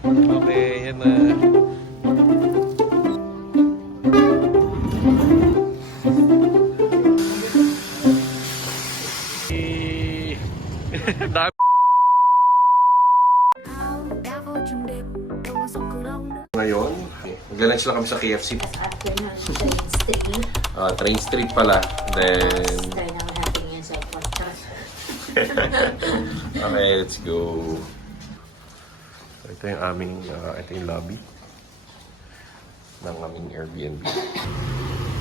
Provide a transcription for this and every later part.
Okay, yan na. Dami. Ngayon, mag-lunch lang kami sa KFC. After ng train street. Train Street pala. Then, Try naman natin yan sa podcast. okay, let's go. Ito yung aming, ito yung lobby ng aming Airbnb.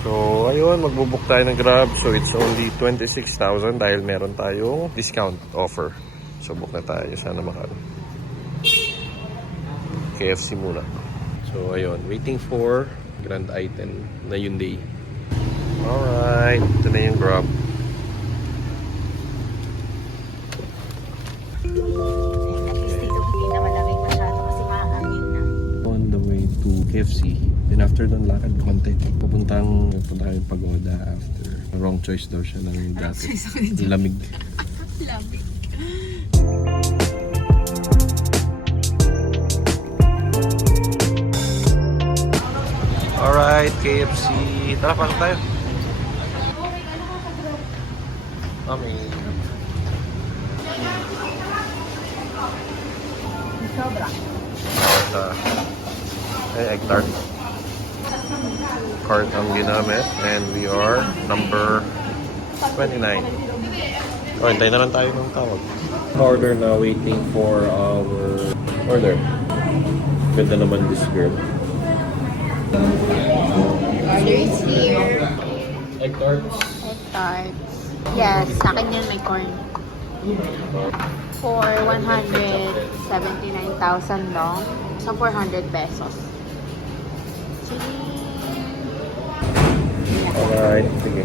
So, ayun, magbubook tayo ng Grab. So, it's only 26,000 dahil meron tayong discount offer. So, book na tayo. Sana makano. KFC muna. So, ayun, waiting for grand item na Hyundai. Alright, ito na yung Grab. At least dito hindi na malamig masyado kasi mahangin na. On the way to KFC. Then after doon, lakad konti. Punta kami Pagoda after. Wrong choice daw siya ng dati. Lamig. Lamig. Alright, KFC. Tara, pasok tayo. Kami. Sobra. Egg tart. Card ang ginamit. And we are number 29. Oh, hintay na lang tayo ng tawag. Order na, waiting for our order. Ganda naman this girl. Order is here. Egg tarts. Egg tarts. Yes, sa akin yan may corn. For 179,000 long. So 400 pesos. Alright, sige.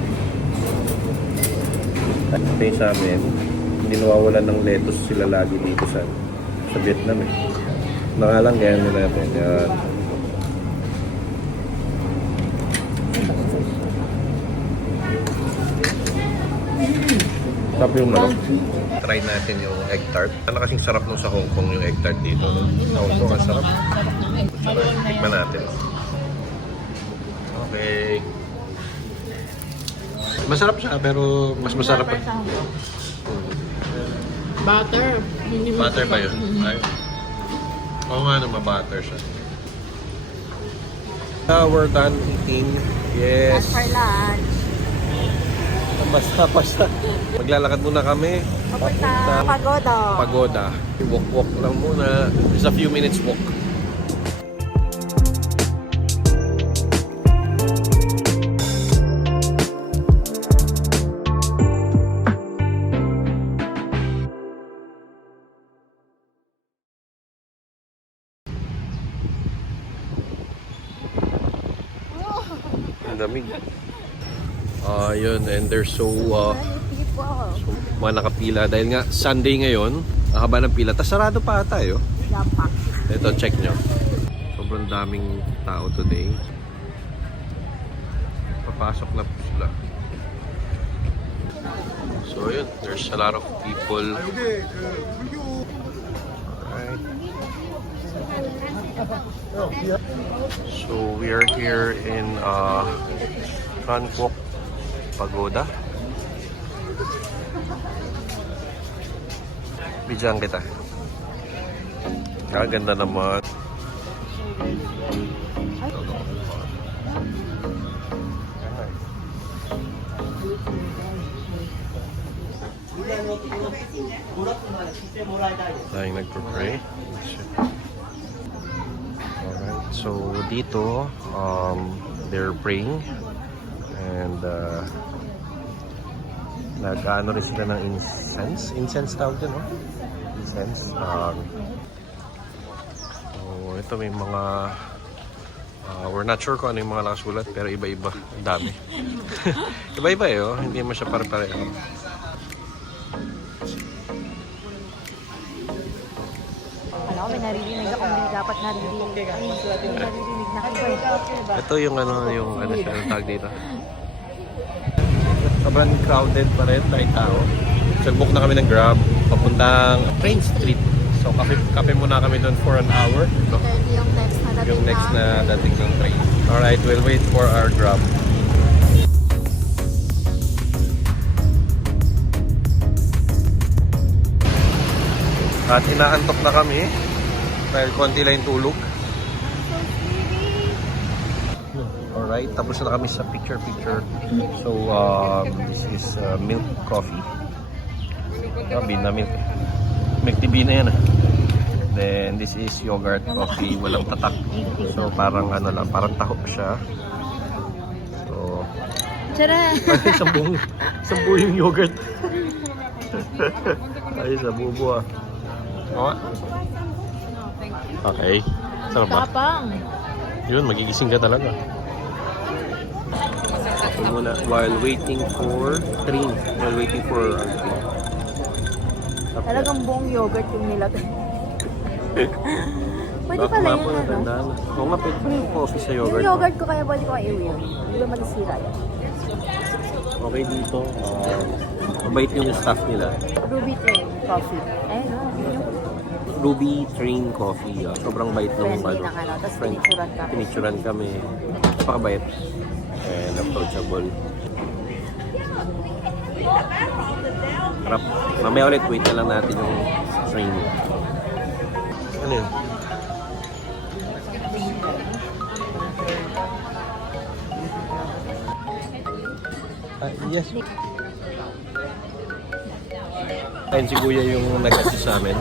Ito yung sa amin, hindi nawawalan ng lettuce sila lagi dito sa Vietnam eh. Nakalang ganyan nila natin. Yan. Sarap yung manok. Try natin yung egg tart. Ano kasing sarap nung sa Hong Kong yung egg tart dito. Sa Hong Kong, ang sarap. Tikman natin. Okay. Masarap siya, pero mas masarap pa. Butter. Butter ba yun? Ay. Oo nga naman, butter siya. We're done eating. Yes. As for lunch. Basta. Maglalakad muna kami. Papunta Pagoda. Pagoda. Walk lang muna. Just a few minutes walk. Ang damig. Yun, and they're so mga nakapila dahil nga Sunday ngayon, ang haba ng pila. Tas sarado pa ata yun. Yapak. Ito, check nyo. Sobrang daming tao today. Papasok na po sila. So yun, there's a lot of people. Alright. So we are here in Bangkok Pagoda. Bidyan kita. Kaganda naman. Dahil nagpapray. Alright, so dito they're praying and nag-ano rin sila ng incense tawag dyan, no? Incense. So ito may mga we're not sure kung ano yung mga nakasulat pero iba-iba, ang dami. Iba-iba eh, oh. Hindi mo siya pare-pareho. Alam ko, may naririnig ako, hindi dapat naririnig. Ay, naririnig na ako eh. Ito yung ano siya, yung tag dito. Sobrang crowded pa rin, dahil tao. So book na kami ng Grab, papuntang Train Street. So, kape muna kami doon for an hour. No? Yung next na dating Yung next na dating ng train. Alright, we'll wait for our Grab. At inaantok na kami dahil konti lang yung tulog. Alright, tapos na kami sa picture-picture. So, this is milk coffee. Bean na milk. Milk tea bean na yan. Then, this is yogurt coffee. Walang tatak. So, parang ano lang, parang taho siya. So, Tara! ay, sambu yung yogurt. Ay, sabubo ah. Oo. Okay. Sarap ba? Tapang! Yun, magigising ka talaga. Ito muna, while waiting for train. While waiting for Talagang buong yogurt yung nilagay. Pwede pala yun, ano? Oo nga, pwede yung coffee sa Yung yogurt. yogurt ko kaya pwede ko i-wear. Hindi ba magsisira yan? Okay dito. Mabait yung staff nila. Ruby Train Coffee. Ayun, no? Ruby Train Coffee. Sobrang bait nung Friendly na ano. Tapos pinicturan kami. Pinicturan kami. Napakabait. And approachable. Harap. Mamaya ulit, wait na lang natin yung train. Ano yun? Yes. Ayun si Kuya yung nag-assist sa amin.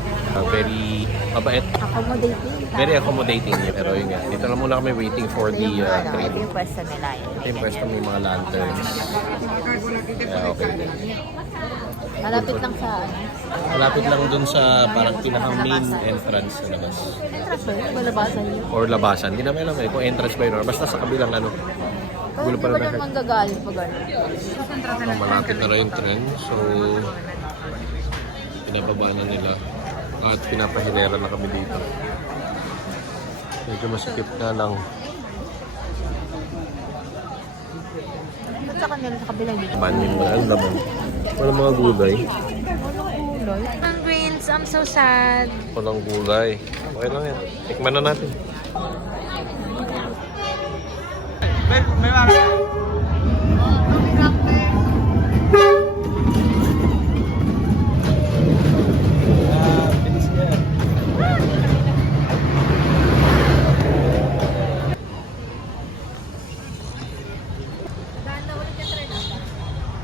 Very mabait. Accommodating. Very accommodating. Pero yun nga. Dito lang muna kami waiting for the train. Ito yung pwesto nila yun. Ito yung pwesto, may mga lanterns. Kaya okay din. Malapit lang sa ano. Malapit lang dun sa parang pinakang main entrance sa labas. Entrance ba yun? Malabasan yun? Or labasan. Hindi naman alam kung entrance ba yun or basta sa kabilang ano. Pero Gulo hindi pa ba naman. doon manggagaling pag ano? So, malapit na rin yung tren. So, pinababa na nila. At pinapahilera na kami dito. Medyo masikip na lang. At sa kanila sa kabilang dito. Banin ba? Ang laman. Walang mga gulay. Walang gulay. Ang greens, I'm so sad. Walang gulay. Okay lang yan. Tikman na natin.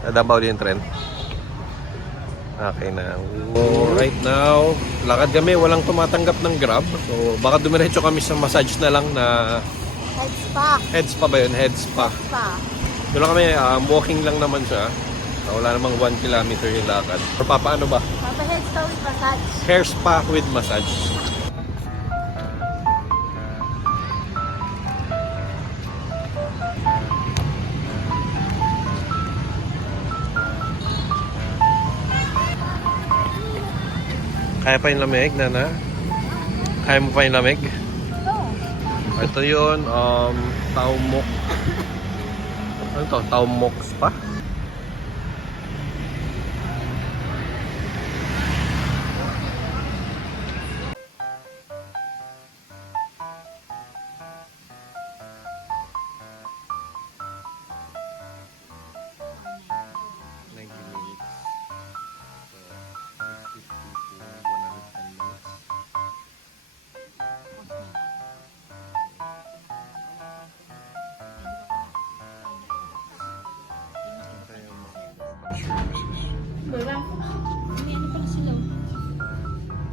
Nadabaw din yung tren. Okay na. So, right now, lakad kami. Walang tumatanggap ng Grab. So, baka dumiretso kami sa massage na lang na Head spa. head spa ba yun? Head spa. Spa. Doon lang kami, walking lang naman siya. Wala namang 1 kilometer yung lakad. Or papaano ba? Papa head spa with massage. Hair spa with massage. Kaya pa yung lamig, Nana? Kaya mo pa yung lamig? Oh. Ito yun, Taumok. Ano to? Taumok Spa?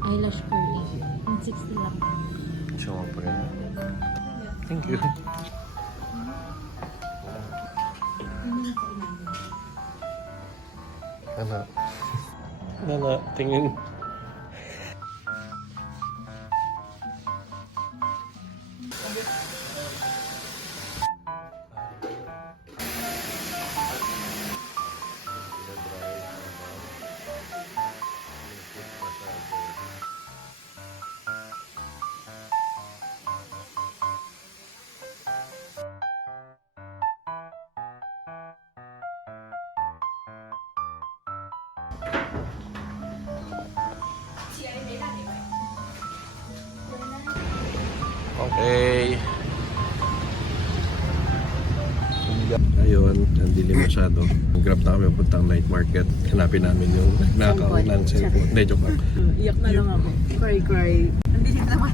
Eyelash curly. 160 lang. So, pa rin. Thank you. Nana. Nana, tingin. Okay. Ayun, ang dilim masyado. Grab na kami puntang night market. Hanapin namin yung nagnakaw ng cellphone. Hindi, joke lang. Iyak na lang ako. Cry. Ang dilim naman.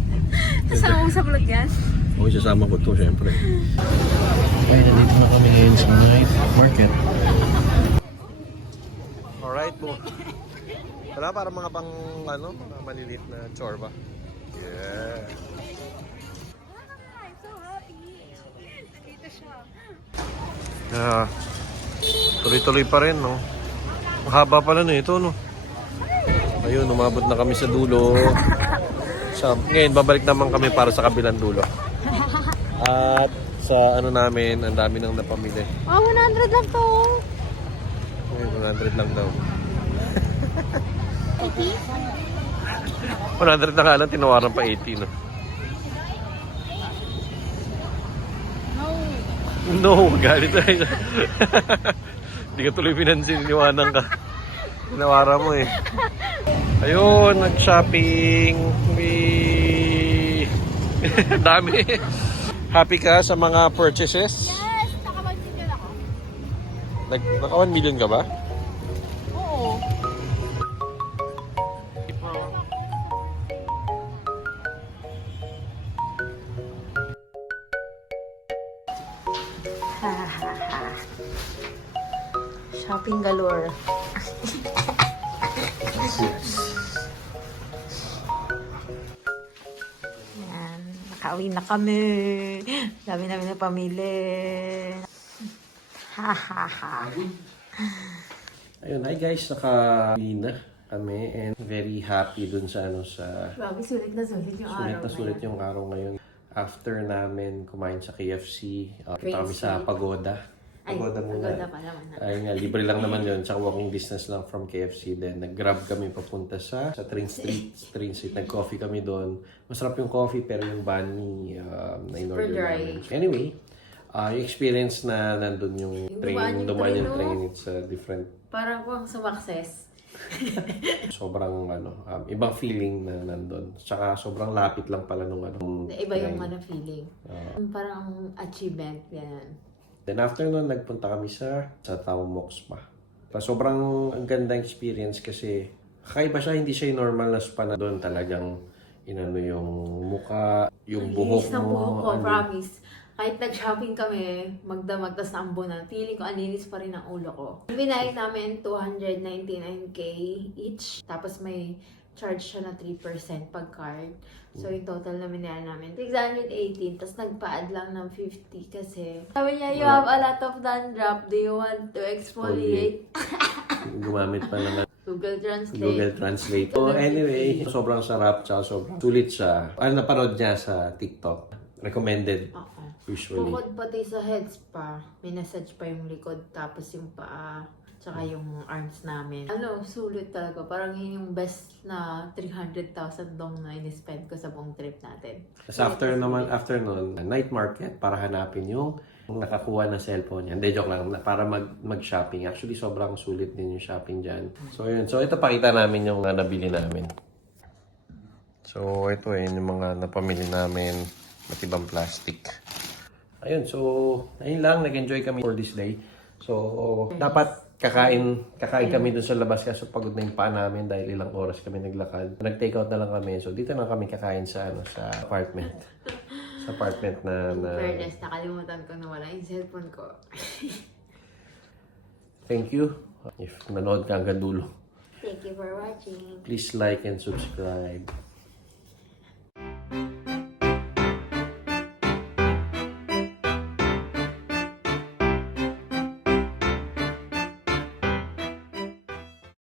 Kasama mo sa vlog yan? Okay, sasama ko to, syempre. Okay, nandito na kami ngayon sa night market. Alright, po. Wala para mga pang, mga maliliit na chorba. Yeah. I'm so happy. Nandito siya. Yeah. Tuloy-tuloy pa rin, no? Mahaba pala na ito, no? Ayun, umabot na kami sa dulo. Ngayon, babalik naman kami para sa kabilang dulo. At sa namin, ang dami nang napamili. 100 lang to. Ngayon, 100 lang daw. 100 na nga lang, tinawaran pa 80, no? No, galit tayo. Hindi ka tuloy pinansin, iniwanan ka. Tinawaran mo eh. Ayun, nag-shopping. Dami. Happy ka sa mga purchases? Yes, naka 1 million ako. Naka 1 million ka ba? Oo. Shopping galore. Yan, nakauwi na kami. Dami namin na pamili. Ha ha ha. Ayun, hi guys, naka-uwi na kami and very happy dun sa Grabe, sulit na sulit yung sulit araw. na sulit yung araw ngayon. After namin kumain sa KFC, punta kami sa Pagoda. Pagoda muna. Pagoda pa naman. Ayun nga, libre lang naman yun. Tsaka walking distance lang from KFC. Then, nag-grab kami papunta sa Train Street. Nag-coffee kami doon. Masarap yung coffee, pero yung banh na in-order namin. Anyway, yung experience na nandun yung train, dumaan yung train, it's a different. Parang kung sumakses. Sobrang ibang feeling na nandun. Tsaka sobrang lapit lang pala nung Iba yung feeling. Parang achievement, yan. Then after nun, nagpunta kami sa Tao Mox pa. Sobrang ang ganda experience kasi kakaiba siya, hindi siya yung normal na spa na doon talagang yung muka, yung buhok Linis ng buhok mo. ko, promise. Kahit nag-shopping kami, magdamag, tas naambunan, feeling ko aninis pa rin ang ulo ko. Binayad namin 299k each, tapos may charge siya na 3% pag card. So, yung total na minayad namin, 618, tapos nagpa-add lang ng 50 kasi sabi niya, you have a lot of dandruff, do you want to exfoliate? Gumamit pa naman Google Translate. Google Translate. So anyway, sobrang sarap, tsaka sobrang sulit siya. Napanood niya sa TikTok. Recommended. Oo. Usually. Bukod pati sa head spa, may massage pa yung likod, tapos yung paa, tsaka yung arms namin. Sulit talaga. Parang yun yung best na 300,000 dong na in-spend ko sa buong trip natin. Tapos after nun, night market para hanapin yung nakakuha ng cellphone niya. Hindi, joke lang. Para mag-shopping. Actually, sobrang sulit din yung shopping dyan. So, yun. So, ito pakita namin yung nabili namin. So, ito yung mga napamili namin. At ibang plastic. Ayun. So, ayun lang. Nag-enjoy kami for this day. So, dapat kakain kami dun sa labas kasi pagod na yung paa namin dahil ilang oras kami naglakad. Nag-take out na lang kami. So, dito na kami kakain sa apartment. Sa apartment na... Fairness, nakalimutan ko na wala yung cellphone ko. Thank you. If nanood ka hanggang dulo, Thank you for watching. please like and subscribe.